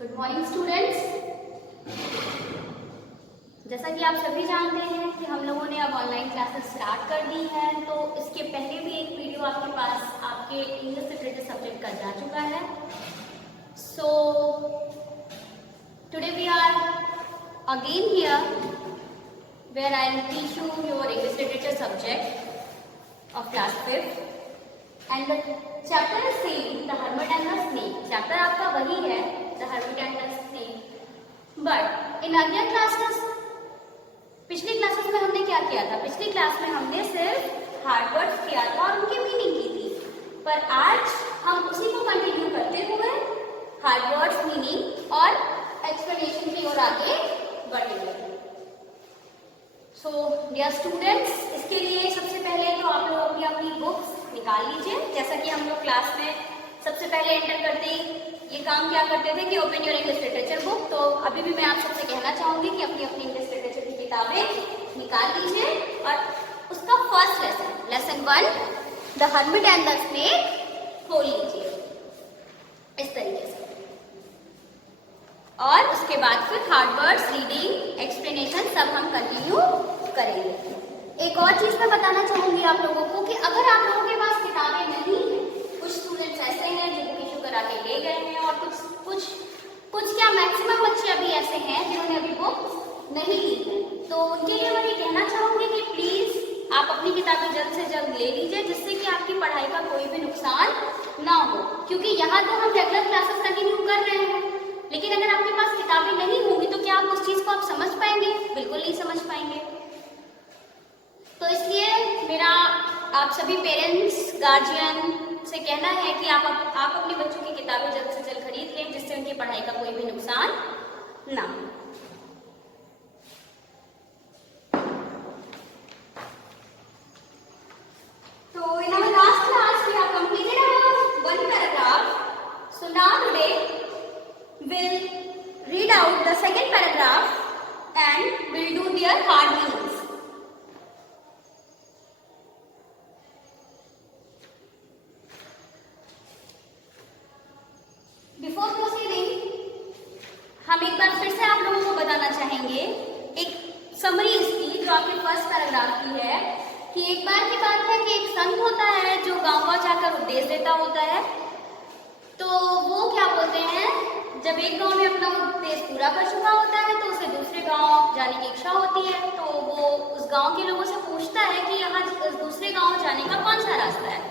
Good morning students. जैसा कि आप सभी जानते हैं कि हम लोगों ने अब ऑनलाइन क्लासेस स्टार्ट कर दी हैं, तो इसके पहले भी एक वीडियो आपके पास आपके इंग्लिश लिटरेचर सब्जेक्ट का जा चुका है। So today we are again here where I will teach you your English literature subject of class 5th and the chapter is same the hermit and the snake. Chapter आपका वही है, the hermit and the snake, but in earlier classes, पिछली classes में हमने क्या किया था? पिछली क्लास में हमने सिर्फ हार्ड वर्ड्स किया था और उनकी मीनिंग की थी, पर आज हम उसी को कंटिन्यू करते हुए हार्ड वर्ड्स, मीनिंग और एक्सप्लेनेशन की ओर आगे बढ़ेंगे। सो डियर स्टूडेंट्स, इसके लिए सबसे पहले तो आप लोग अपनी बुक्स निकाल लीजिए। जैसा कि हम लोग क्लास में सबसे पहले एंटर करते ही ये काम क्या करते थे कि open your English literature book, तो अभी भी मैं आप सबसे कहना चाहूंगी कि अपनी अपनी इंग्लिश लिटरेचर की किताबें निकाल लीजिए और उसका first lesson 1 the hermit and the snake खोल लीजिए इस तरीके से, और उसके बाद फिर हार्ड वर्ड्स, रीडिंग, एक्सप्लेनेशन सब हम कंटिन्यू करेंगे। एक और चीज मैं बताना चाहूंगी आप लोगों को कि अगर आप लोगों के पास किताबें नहीं है, कुछ स्टूडेंट्स ऐसे हैं जो बुक इशू करा के ले गए हैं, और कुछ क्या मैक्सिमम बच्चे अभी ऐसे हैं जिन्होंने अभी बुक नहीं ली है, तो उनके लिए मैं ये कहना चाहूंगी कि प्लीज आप अपनी किताबें जल्द से जल्द ले लीजिए, जिससे कि आपकी पढ़ाई का कोई भी नुकसान ना हो। क्योंकि यहाँ तो हम रेगुलर क्लासेस कंटिन्यू कर रहे हैं, लेकिन अगर आपके पास किताबें नहीं होंगी तो क्या आप उस चीज को आप समझ पाएंगे? बिल्कुल नहीं समझ पाएंगे। तो इसलिए मेरा आप सभी पेरेंट्स, गार्जियन से कहना है कि आप अपने बच्चों की किताबें जल्द से जल्द खरीद लें, जिससे उनकी पढ़ाई का कोई भी नुकसान ना हो। तो in our last class we have completed our one paragraph. So now today we'll read out the second paragraph and we'll do their hard meanings. Before proceeding, हम एक बार फिर से आप लोगों को बताना चाहेंगे एक समरी इसकी जो आपके फर्स्ट पैराग्राफ की है, कि एक बार की बात है कि एक संत होता है जो गांव-गांव जाकर उपदेश देता होता है। तो वो क्या बोलते हैं, जब एक गांव में अपना उपदेश पूरा कर चुका होता है तो उसे दूसरे गांव जाने की इच्छा होती है, तो वो उस गांव के लोगों से पूछता है कि यहाँ दूसरे गांव जाने का कौन सा रास्ता है।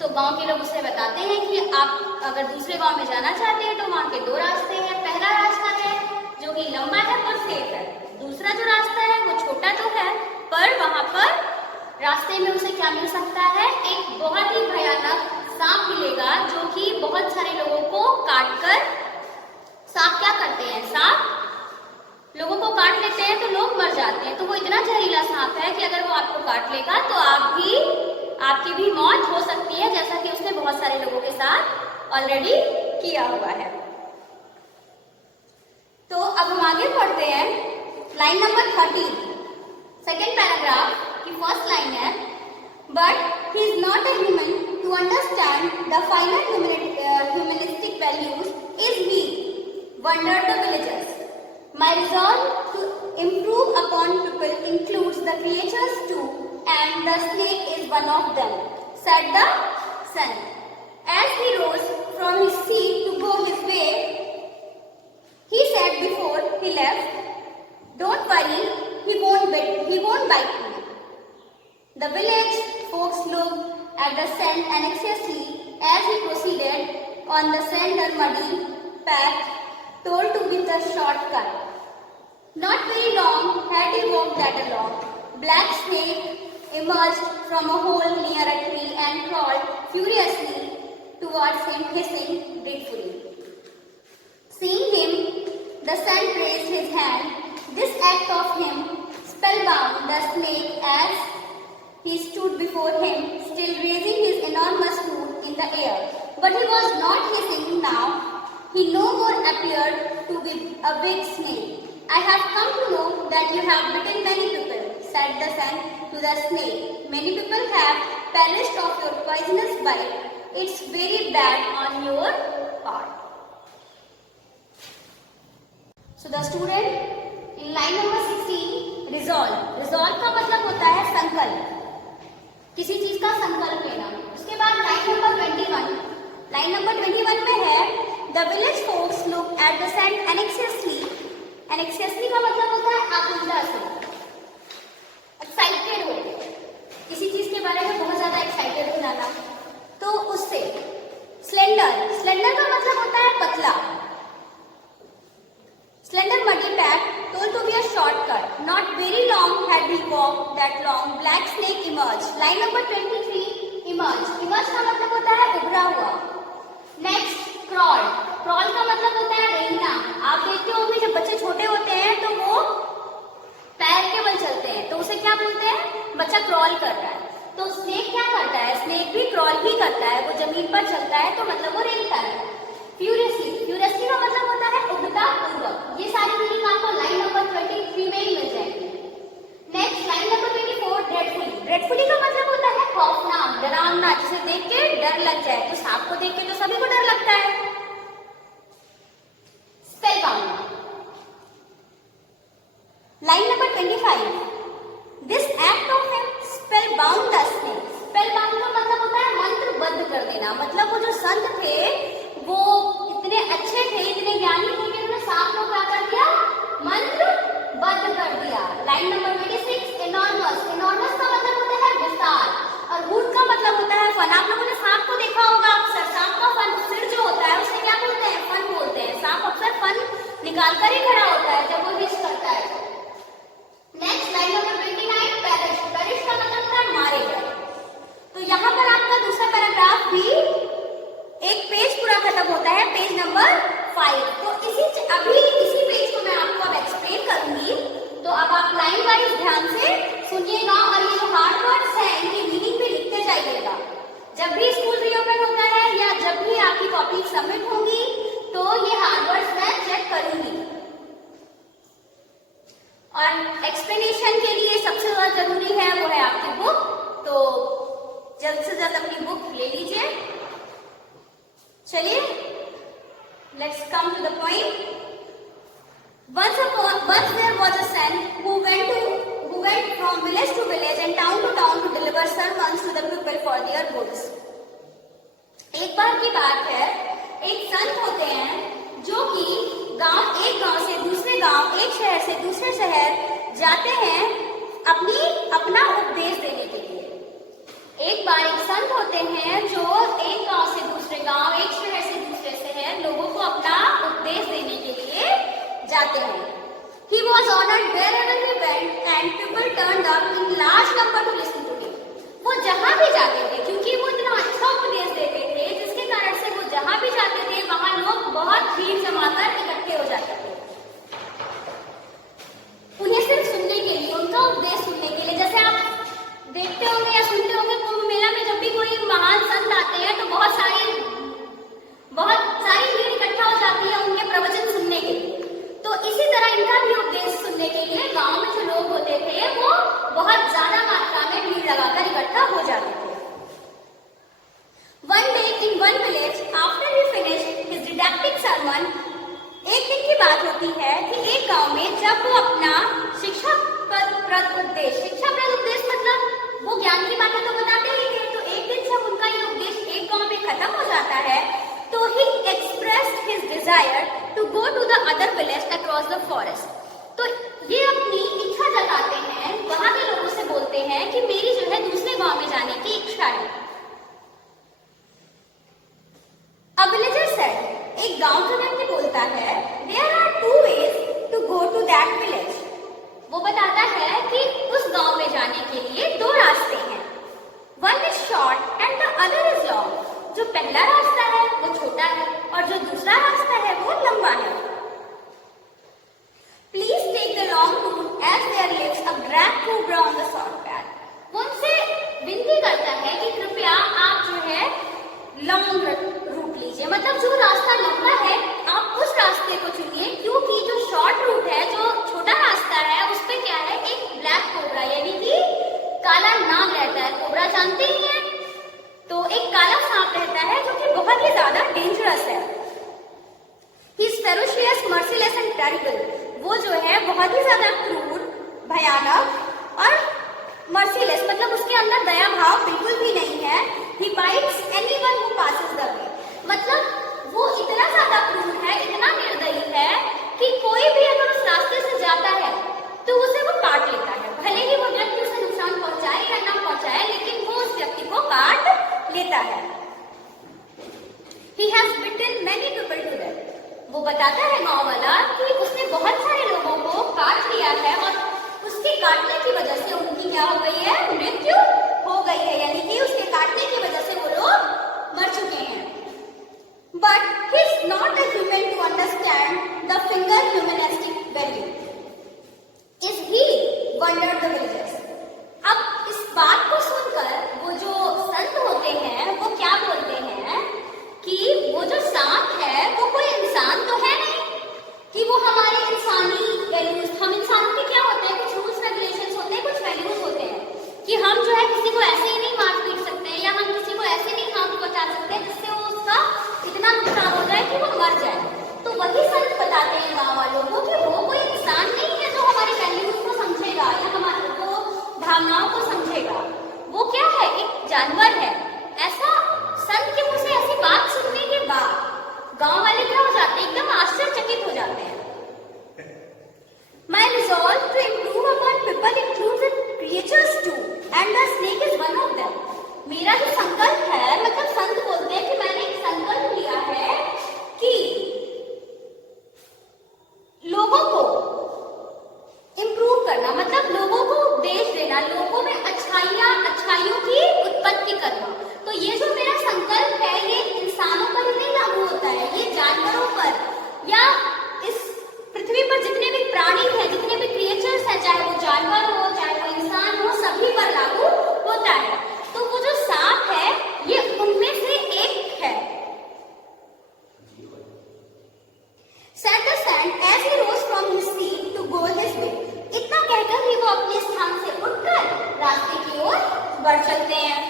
तो गांव के लोग उसे बताते हैं कि आप अगर दूसरे गांव में जाना चाहते हैं तो वहाँ के 2 रास्ते हैं। पहला रास्ता है जो कि लंबा है और सेफ है, दूसरा जो रास्ता है वो छोटा तो है, पर वहाँ पर रास्ते में उसे क्या मिल सकता है, एक बहुत ही भयानक सांप मिलेगा जो कि बहुत सारे लोगों को काटकर, सांप क्या करते हैं, सांप लोगों को काट लेते हैं तो लोग मर जाते हैं। तो वो इतना जहरीला सांप है कि अगर वो आपको काट लेगा तो आपकी भी मौत हो सकती है, जैसा कि उसने बहुत सारे लोगों के साथ ऑलरेडी किया हुआ है। तो अब हम आगे पढ़ते हैं लाइन नंबर 13, सेकेंड पैराग्राफ की फर्स्ट लाइन है, but he is not a human to understand the final humanistic values is he wondered the villagers. My resolve to improve upon people includes the creatures too, and the snake is one of them, said the son. As he rose from his seat to go his way, he said before he left, "Don't worry, he won't bite me." The village folks looked at the son anxiously as he proceeded on the slender muddy path told to be the shortcut. Not very long had he walked that along. Black snake emerged from a hole near a tree and crawled furiously towards him, hissing dreadfully. Seeing him, the son raised his hand. This act of him spellbound the snake as he stood before him, still raising his enormous hood in the air. But he was not hissing now. He no more appeared to be a big snake. "I have come to know that you have bitten many people," said the son to the snake. "Many people have perished of your poisonous bite. It's very bad on your part." So the student in line number 16 resolve. Resolve का मतलब होता है संकल्प, किसी चीज का संकल्प लेना. उसके बाद लाइन नंबर 21. लाइन नंबर 21 में है the village folks look at the sand anxiously. Anxiously का मतलब होता है आतुरता से, एक्साइटेड हो, किसी चीज के बारे में बहुत ज्यादा एक्साइटेड हो जाना, तो उससे. स्लेंडर. स्लेंडर का मतलब होता है पतला. Slender muddy path told to be a shortcut. Not very long had we walked that long. Black snake emerged. Line number 23. Emerge. Emerge का मतलब होता है उभरा हुआ. Next, crawl. Crawl का मतलब होता है रेंगना. आप देखते होंगे जब बच्चे छोटे होते हैं तो वो पैर के बल चलते हैं, तो उसे क्या बोलते हैं? बच्चा क्रॉल कर रहा है. तो स्नेक क्या करता है? स्नेक भी क्रॉल ही करता है. वो जमीन पर चलता है तो मतलब वो रेंगता है. फ्यूरियसली. फ्यूरियसली का मतलब होता है उगता पूर्वक. ये सारी मीनिंग आपको लाइन नंबर 23 में ही मिल जाएगी. Next line number 24 dreadfully. Dreadfully का मतलब होता है खौफनाक, डरावना, जिसे देख के डर लग जाए. तो सांप को देख के तो सभी को डर लगता है. Spellbound. Line number 25. This act of him spellbound the snake. Spellbound का मतलब होता है मंत्रबद्ध कर देना. मतलब वो जो संत थे वो इतने अच्छे थे, इतने ज्ञानी थे कि उन्होंने सांप को क्या कर दिया? मंत्रबद्ध कर दिया. Line number 26 enormous. एनॉर्मस का मतलब होता है विशाल और वुड का मतलब होता है फन. आप लोगों ने सांप को देखा होगा अक्सर. सांप का फन सिर जो होता है उसे क्या बोलते हैं? फन बोलते हैं. सांप अक्सर फन निकाल कर ही खड़ा होता है जब वो हिच करता है. Next line number 29 perish. Perish का मतलब होता है मारे गए. तो यहाँ पर आपका दूसरा पैराग्राफ भी एक पेज पूरा खत्म होता है, पेज नंबर 5. तो अभी इसी पेज को मैं आपको अब एक्सप्लेन करूंगी. तो अब आप लाइन वाइज ध्यान से सुनिएगा और ये जो हार्ड वर्ड्स हैं इनकी मीनिंग भी लिखते जाइएगा. जब भी स्कूल रीओपन होता है या जब भी आपकी कॉपी सबमिट होगी तो ये हार्ड वर्ड्स मैं चेक करूंगी. और एक्सप्लेनेशन के लिए सबसे ज्यादा जरूरी है वो है आपकी बुक. तो जल्द से जल्द अपनी बुक ले लीजिए. चलिए, let's come to the point. Once there was a son who went from village to village and town to town to deliver sermons to the people for their goods. एक बार की बात है, एक संत होते हैं जो कि एक गांव से दूसरे गांव, एक शहर से दूसरे शहर जाते हैं अपना उपदेश देने के लिए. एक बार एक संत होते हैं जो एक गांव से दूसरे गांव, एक शहर से दूसरे शहर लोगों को अपना उपदेश देने के लिए जाते हैं. He was honored wherever he went and people turned up in large number to listen to him. वो जहां भी जाते थे, क्योंकि वो इतना अच्छा उपदेश देते थे, जिसके कारण से वो जहां भी जाते थे वहां लोग बहुत भीड़ जमाकर इकट्ठे हो जाते थे उन्हें सिर्फ सुनने के लिए, उनका उपदेश सुनने के लिए. जैसे आप देखते होंगे या सुनते होंगे कुंभ मेला में जब भी कोई महान संत आते हैं तो बहुत सारी भीड़ इकट्ठा हो जाती है उनके प्रवचन सुनने के लिए. तो इसी तरह इनका भी उपदेश सुनने के लिए गांव में जो लोग होते थे वो बहुत ज्यादा मात्रा में भीड़ लगाकर इकट्ठा हो जाते थे. One day in one village after he finished his didactic sermon, एक दिन की बात होती है कि एक गांव में जब वो अपना शिक्षाप्रद उपदेश मतलब वो ज्ञान की बातें तो बताते ही थे, तो एक दिन जब उनका ये उपदेश एक गांव में खत्म हो जाता है तो he expressed his desire to go to the other village across the forest. तो ये अपनी इच्छा जताते हैं, वहां के लोगों से बोलते हैं कि मेरी जो है दूसरे गांव में जाने की इच्छा है. A villager said, एक गांव का व्यक्ति बोलता है, there are two ways to go to that village. वो बताता है कि उस गांव में जाने के लिए दो रास्ते हैं. One is short and the other is long. जो पहला रास्ता है वो छोटा है और जो दूसरा रास्ता है वो लंबा है. Please take the long route as there lives a black cobra on the short path. वो उनसे विनती करता है कि कृपया आप जो है लॉन्ग रूट लीजिए, मतलब बताता है गांव वाला कि उसने बहुत सारे लोगों को काट लिया है और उसके काटने की वजह से उनकी क्या हो गई है, मृत्यु हो गई है, यानी कि उसके काटने की वजह से वो लोग मर चुके हैं। But he is not a human to understand the finger humanistic value. Is he? Wondered the villagers. अब इस बात को सुनकर वो जो संत होते हैं वो क्या बोलते हैं कि वो जो सांप है वो कोई इंसान तो है नहीं कि वो हमारे इंसानी वैल्यूज, हम इंसानों के क्या होते हैं, कुछ रूल्स रेगुलेशंस होते हैं, कुछ वैल्यूज होते हैं कि हम जो है किसी को ऐसे ही नहीं मार पीट सकते या हम किसी को ऐसे नहीं हार्म पहुंचा सकते जिससे वो उसका इतना नुकसान हो जाए कि वो मर जाए। तो वही संत बताते हैं गांव वालों को कि वो कोई इंसान नहीं है जो हमारी वैल्यूज को समझेगा या हमारे को भावनाओं को समझेगा, वो क्या है, एक जानवर है। ऐसा संत के मुंह से ऐसी बात सुनने के बाद गांव वाले क्या हो जाते हैं, एकदम आश्चर्यचकित हो जाते हैं। My resolve to improve upon people includes creatures too, and the snake is one of them. मेरा जो संकल्प है, मतलब संत बोलते हैं कि मैंने एक संकल्प लिया है कि लोगों को इम्प्रूव करना, मतलब लोगों को उपदेश देना, लोगों में अच्छाइयों की उत्पत्ति करना। तो ये जो मेरा संकल्प है ये इंसानों पर ही नहीं लागू होता है, ये जानवरों पर या इस पृथ्वी पर जितने भी प्राणी हैं, जितने भी क्रिएचर्स हैं, चाहे वो जानवर हो चाहे वो इंसान हो, सभी पर लागू होता है। तो वो जो सांप है ये उनमें से एक है। Said the sand as he rose from his seat to go his way. इतना कहकर ही वो अपने स्थान से उठकर रास्ते की ओर बढ़ चलते हैं।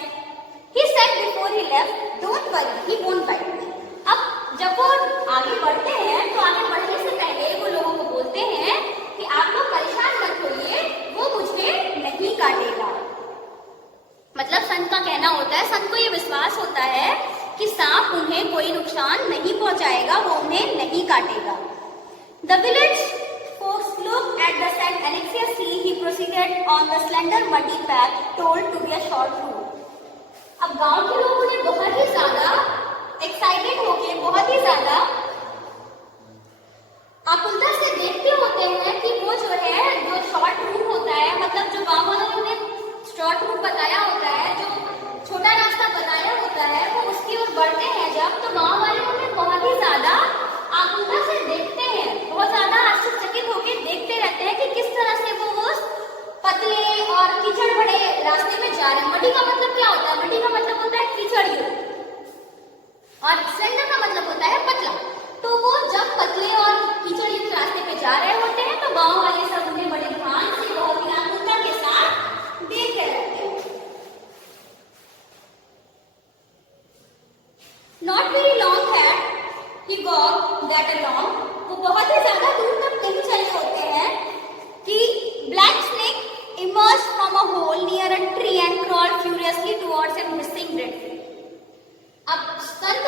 He said before he left, "Don't worry, he won't bite me." अब जब वो आगे बढ़ते हैं तो आगे बढ़ने से पहले वो लोगों को बोलते हैं कि आप लोग परेशान मत होइए, वो मुझे नहीं काटेगा। मतलब संत का कहना होता है, संत को ये विश्वास होता है कि सांप उन्हें कोई नुकसान नहीं पहुंचाएगा, वो उन्हें नहीं काटेगा। The village folks looked at the sand anxiously. He proceeded on the slender muddy path told to be a short route. अब गांव के लोगों ने बहुत ही ज्यादा एक्साइटेड होके, बहुत ही ज्यादा आकुलता से देखते होते हैं कि वो जो है, जो शॉर्ट रूट होता है, मतलब जो गांव वालों ने शॉर्ट रूट बताया होता है, जो छोटा रास्ता बताया होता है, वो उसकी ओर बढ़ते हैं जब, तो गांव वाले उन्हें बहुत ही ज्यादा आकुलता से देखते हैं, बहुत ज्यादा आश्चर्यचकित होकर देखते रहते हैं कि किस तरह से वो उस पतले और कीचड़ भरे रास्ते में जा रहे हैं। मड्डी का मतलब क्या होता है, मड्डी का मतलब होता है कीचड़युक्त और स्लेंडर का मतलब होता है पतला। तो वो जब पतले और कीचड़युक्त रास्ते पे जा रहे होते हैं तो गांव वाले सब उन्हें बड़े ध्यान से, बहुत ही आकुलता के साथ देख रहे होते हैं। Not very long had he walked that along. वो बहुत ही ज्यादा दूर तक नहीं चले होते हैं कि black snake emerged from a hole near a tree and crawled furiously towards him, hissing dreadfully. अब संत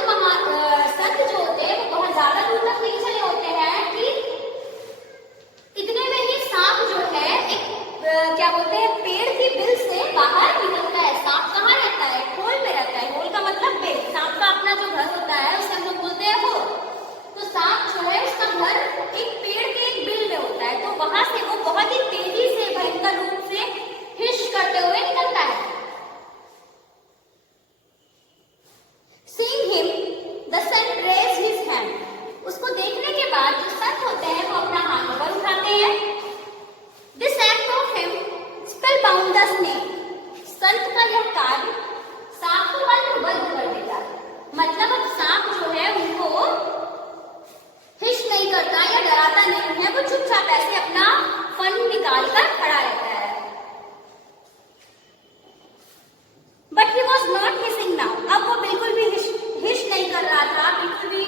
जो होते हैं वो बहुत ज्यादा दूर तक नहीं चले होते हैं कि इतने में ही सांप जो है एक क्या बोलते हैं, पेड़ की बिल से बाहर निकलता है। सांप कहाँ रहता है, होल में रहता है। होल का मतलब बिल, सांप का अपना जो घर होता है उसे हम लोग बोलते हैं होल। तो सांप जो है उसका घर एक पेड़ के एक बिल में होता है, तो वहां से वो बहुत ही तेजी से, भयंकर रूप से हिश करते हुए निकलता है। Seeing him, the son raised his hand. उसको देखने के बाद जो संत होते हैं वो अपना हाथ ऊपर उठाते हैं। This act of him spellbound the snake. संत का यह कार्य सांप को मंत्रबद्ध कर देता है। मतलब अब सांप जो है उनको हिश नहीं करता या डराता नहीं है, वो चुपचाप ऐसे अपना फन निकाल कर खड़ा रहता है। But he was not hissing now. अब वो बिल्कुल भी हिश नहीं कर रहा था, बिल्कुल भी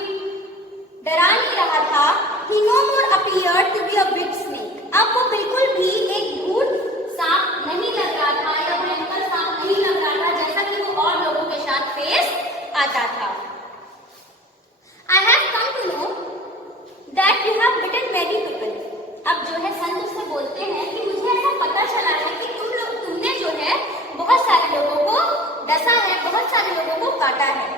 डरा नहीं रहा था। He no more appeared to be a big snake. अब वो बिल्कुल भी एक भूत सांप नहीं लग रहा था या भयंकर सांप नहीं लग रहा था, जैसा कि वो और लोगों के साथ पेश आता था। I have come to know that you have bitten many people. अब जो है संत उससे बोलते हैं कि मुझे ऐसा पता चला है कि तुमने जो है बहुत सारे लोगों को डसा है, बहुत सारे लोगों को काटा है।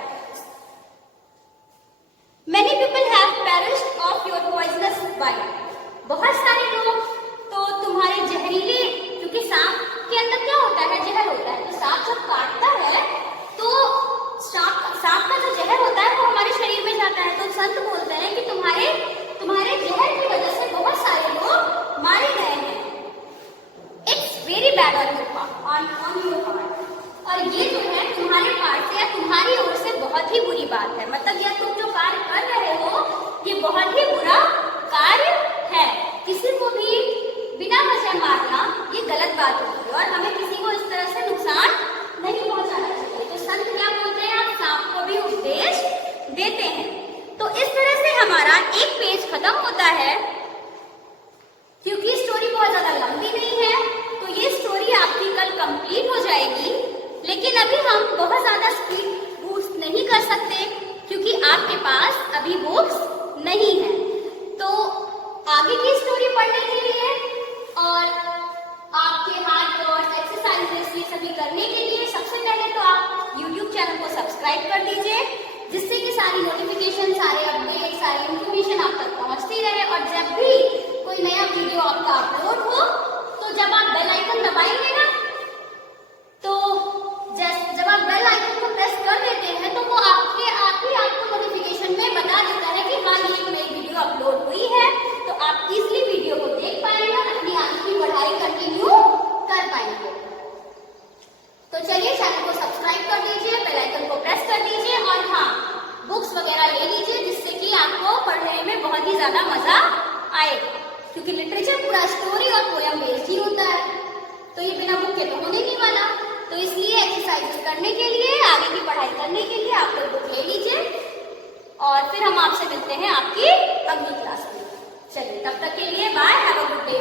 Many people have perished of your bite. बहुत सारे लोग तो तुम्हारे जहरीले, क्योंकि सांप के अंदर क्या होता है, जहर होता है, तो सांप जब काटता है तो सांप का जो जहर होता है वो हमारे शरीर में जाता है। तो संत बोलते हैं कि तुम्हारे जहर की वजह से बहुत सारे लोग मारे गए हैं। It's very bad on your part, और ये जो है तुम्हारे पार्ट से या तुम्हारी ओर से बहुत ही बुरी बात है। मतलब यह तुम जो कार्य कर रहे हो ये बहुत ही बुरा कार्य है। किसी को भी बिना वजह मारना ये गलत बात होती है और हमें किसी को इस तरह से नुकसान नहीं पहुंचाना चाहिए। तो संत क्या बोलते हैं, आप सांप को भी उपदेश देते हैं। तो इस तरह से हमारा एक पेज खत्म होता है। क्योंकि स्टोरी बहुत ज्यादा लंबी नहीं है तो ये स्टोरी आपकी कल कंप्लीट हो जाएगी, लेकिन अभी हम बहुत ज्यादा स्पीड बूस्ट नहीं कर सकते क्योंकि आपके पास अभी बुक्स नहीं है। तो आगे की स्टोरी पढ़ने के लिए और आपके हाथ और एक्सरसाइजेस ये सभी करने के लिए सबसे पहले तो आप YouTube चैनल को सब्सक्राइब कर लीजिए, जिससे कि सारी नोटिफिकेशन, सारे अपडेट, सारी इंफॉर्मेशन आप तक पहुंचती रहे। और जब भी कोई नया वीडियो आपका अपलोड हो तो जब आप बेल आइकन दबाएंगे ना, तो जब आप बेल आइकन को प्रेस कर देते हैं तो वो आपको नोटिफिकेशन में बता देता है कि हाँ ये एक नई वीडियो अपलोड हुई है। तो आप इजीली वीडियो को देख पाएंगे और अपनी आगे की पढ़ाई कंटिन्यू कर पाएंगे। तो चलिए चैनल को सब्सक्राइब कर दीजिए, बेल आइकन को प्रेस कर दीजिए और हाँ बुक्स वगैरह ले लीजिए, जिससे कि आपको पढ़ने में बहुत ही ज्यादा मजा आएगा। क्योंकि लिटरेचर पूरा स्टोरी और पोयम बेस्ड ही होता है, तो ये बिना बुक के तो होने नहीं वाला। तो इसलिए एक्सरसाइजेस करने के लिए, आगे की पढ़ाई करने के लिए आप लोग बुक ले लीजिए और फिर हम आपसे मिलते हैं आपकी अगली क्लास में। चलिए तब तक के लिए bye, have a good day.